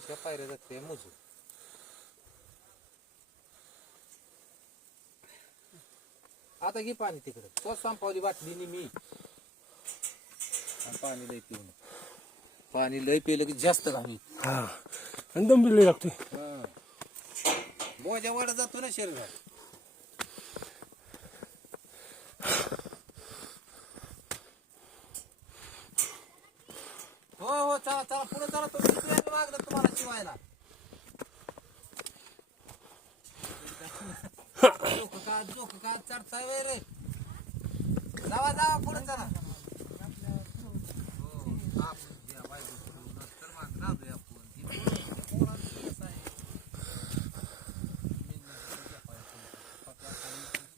मावश्या पायऱ्या जाते मोजू. आता घे पाणी तिकडे. तो संपावली बाटली नी मी पाणी लय पिऊ नये. पाणी लय पिलं की जास्त घामी. हा आणि दम बी लय लागतोय. बोजा वाढत जातो ना शरीरात. हो हो चला चला पुढे चला. तुम्ही मागलं तुम्हाला शिवायला. जोक का चढताय वय रे. जावा जावा पुढे चला.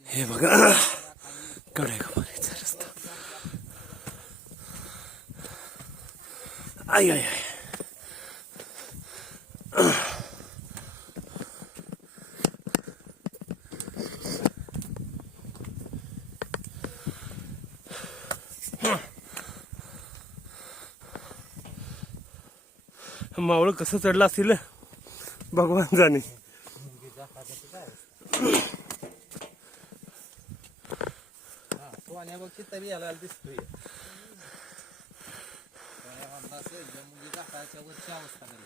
हे बघा कन्याकुमारीचा रस्ता. I I I. मावळ कसं चढला असतील भगवान जाणे. बघ तरी याला दिसतोय. मुंगी घाटाच्या वरची अवस्था करी.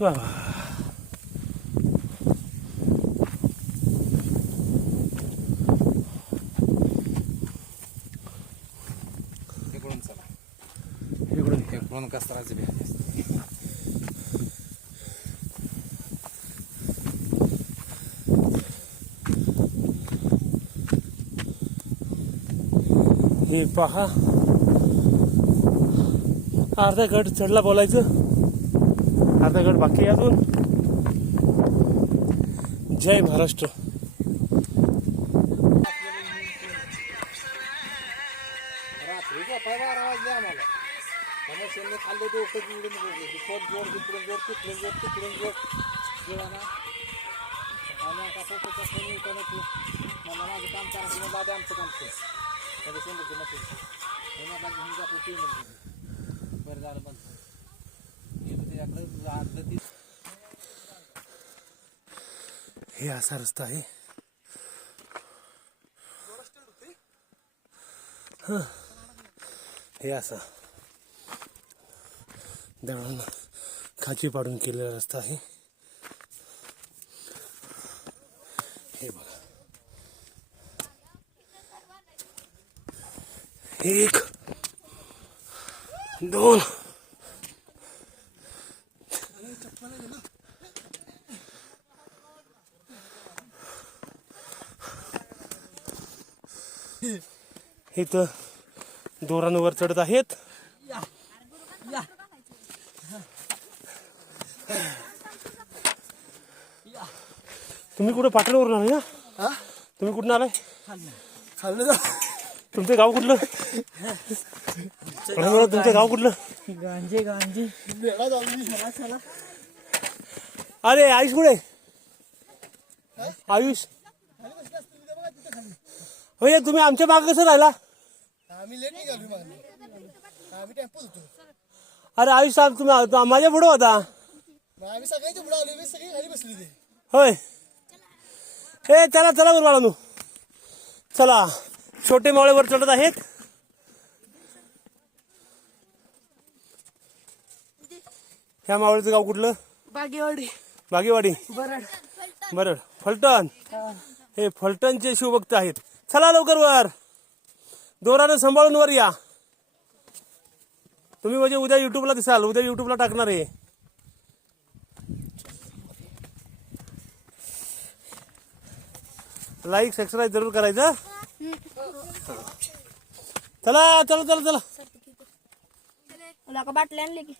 वा इकडून चला. इकडून कचराची भ्याली असते. हे पहा अर्धा गट चढला बोलायचं. अर्धा गट बाकी आहे अजून. जय महाराष्ट्र. रात्रीचा 12 वाजले आम्हाला. समस्यांनी खाल्लं डोकं जोड तिकडून जोड तिकडून जोड तिकडून जोड जोडाना. आणि आता फोटोचा फोन येतो नको. मला माझं काम करायचं दादा आमचं काम कर. त्याचं समजतं नसेल मला घेऊन जातो ते म्हणजे बरं झालं बंद. हे असा रस्ता आहे. हे असा दगडांना खाची पाडून केलेला रस्ता आहे. हे बघा 1 2 इथं दोरांवर चढत आहेत. तुम्ही कुठं पाटणवरून आलाय ना? तुम्ही कुठून आलाय? तुमचं गाव कुठलं? तुमचं गाव कुठलं? गांजे. अरे आयुष कुठे? आयुष होय तुम्ही आमच्या मागे कसं राहिला? आम्ही लेट निघालो. आम्ही टेम्पो होतो. अरे आयुष साहेब तुम्ही माझ्या पुढे होता. आम्ही सगळ्यांच्या पुढे आलो. सगळी खाली बसली ते. होय हे चला चला बरं बाळांनो चला. छोटे मावळेवर चढत आहेत. ह्या मावळीचं गाव कुठलं? बागेवाडी. बरड फलटण. हे फलटणचे शिवभक्त आहेत. चला लवकर वर. दोरानं सांभाळून वर या. तुम्ही म्हणजे उद्या युट्यूबला दिसाल, उद्या युट्यूबला टाकणार आहे. लाईक सबस्क्राईब जरूर करायचं. चला चला चला चला. बाटली आणली की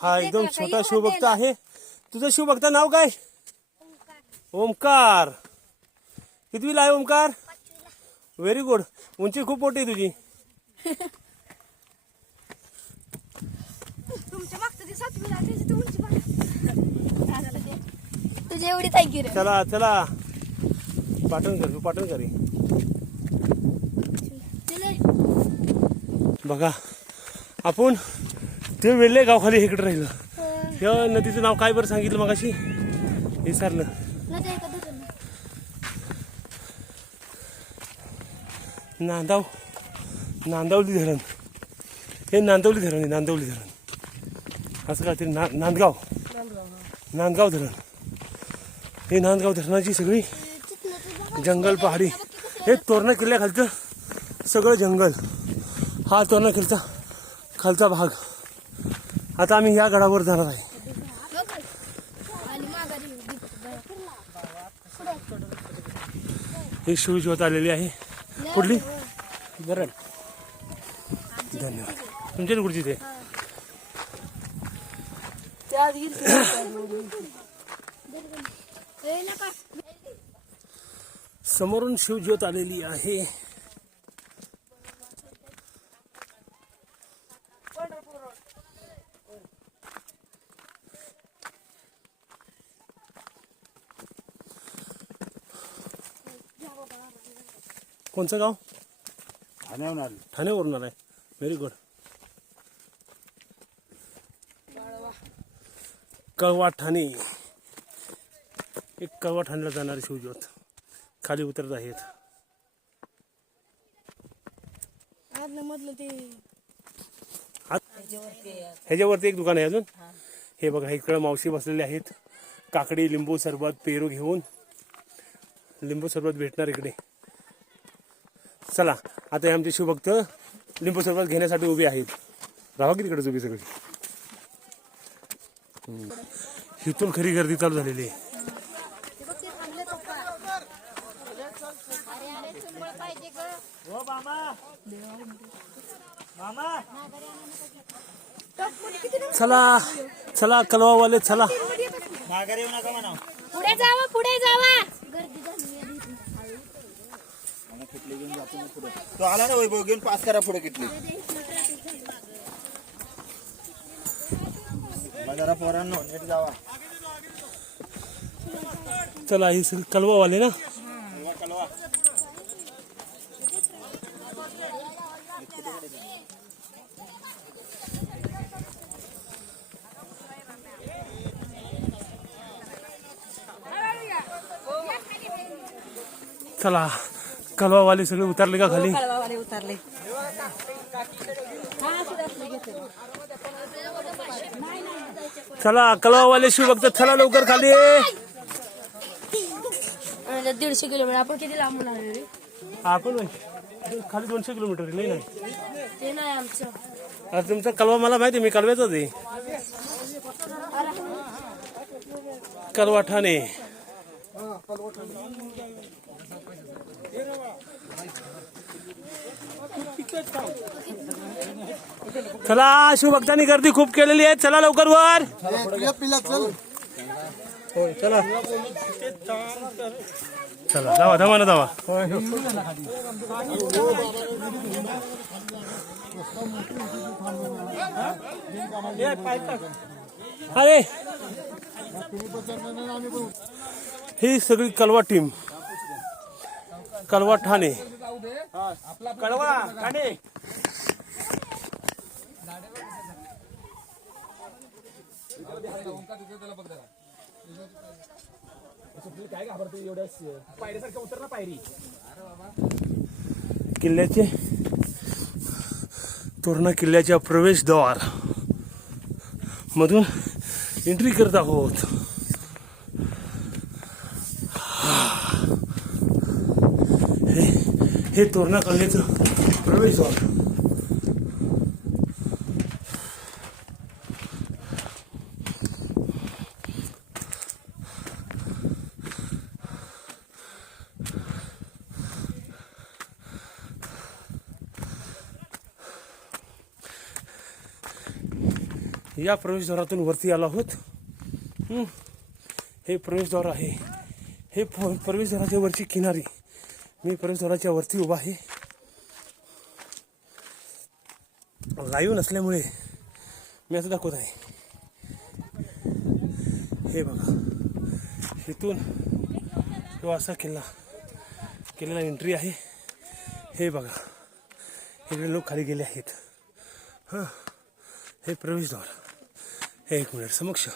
हा एकदम छोटा शिवभक्त आहे. तुझं शिवभक्त नाव काय? ओमकार. कितवीला आहे ओमकार? Very good. उंची खूप मोठी आहे तुझी. तुमच्या मागचं ते 7वीला त्याची तू उंची बघा. तुझी एवढी थँक्यू रे. चला चला पाठण कर, पाठण करी. बघा आपण ते वेल्ले गावखाली इकडे राहिलं. या नदीचं नाव काय बरं सांगितलं मगाशी? विसरलं. नांदवली धरण. हे नांदवली धरण आहे. नांदवली धरण असं काहीतरी. नांदगाव धरण. हे नांदगाव धरणाची सगळी जंगल पहाडी. हे तोरणा किल्ल्याखालचं सगळं जंगल. हा तोरणा किल्ल्याचा खालचा भाग. आता आम्ही या गडावर जाणार आहे. ही शिवज्योत आलेली आहे. कुठली? बरं. धन्यवाद. तुमच्या कुठची ते? समोरून शिवज्योत आलेली आहे. कोणचं गाव? ठाण्यावरून आलाय. Very good. कळवा ठाणे. एक कळवा ठाण्याला जाणारी शिवज्योत खाली उतरत आहेत. ह्याच्यावरती एक दुकान आहे अजून. हे बघा इकडं मावशी बसलेले आहेत. काकडी, लिंबू सरबत, पेरू घेऊन. लिंबू सरबत भेटणार इकडे. चला आता हे आमचे शिवभक्त लिंबू सरबत घेण्यासाठी उभे आहेत. राहा की तिकडेच उभी सगळी. इथून खरी गर्दी चालू झालेली आहे. चला चला कलवावाले चला. पुढे जावा, पुढे जावा. तो आला ना वैभव घेऊन पास करा पुढे किटली. जरा पोरांनो नीट जावा. चला ही सगळी कलवावाले ना. चला कलवावाले सगळे उतरले का खाली? उतरले. चला कलवावाले शिवभक्त चला लवकर खाली. 150 किलोमीटर. आपण किती लांबून आलो रे? आपण खाली 200 किलोमीटर नाही ना. ते नाही आमचं. आता तुमचा कलवा मला माहिती. मी कलव्याचाच आहे. कलवा ठाणे. चला शिवभक्तांनी गर्दी खूप केलेली आहे. चला लवकर वर. होय चला चला जावा धमाना जावा. अरे ही सगळी कलवा टीम. कलवा ठाणे. कळवा ठाणे. किल्ल्याचे तोरणा किल्ल्याच्या प्रवेशद्वार मधून एंट्री करत आहोत. हे हे तोरणा कॉलनीचं प्रवेशद्वार. या प्रवेशद्वारातून वरती आलो आहोत. हे प्रवेशद्वार आहे. हे प्रवेशद्वाराच्या वरची किनारी. मी प्रवेशद्वाराच्या वरती उभा आहे. लाईव्ह नसल्यामुळे मी असं दाखवत आहे. हे बघा, इथून तो असा केलेला एंट्री आहे. हे बघा, इकडे लोक खाली गेले आहेत. हे प्रवेशद्वार. एक मिनिट समक्ष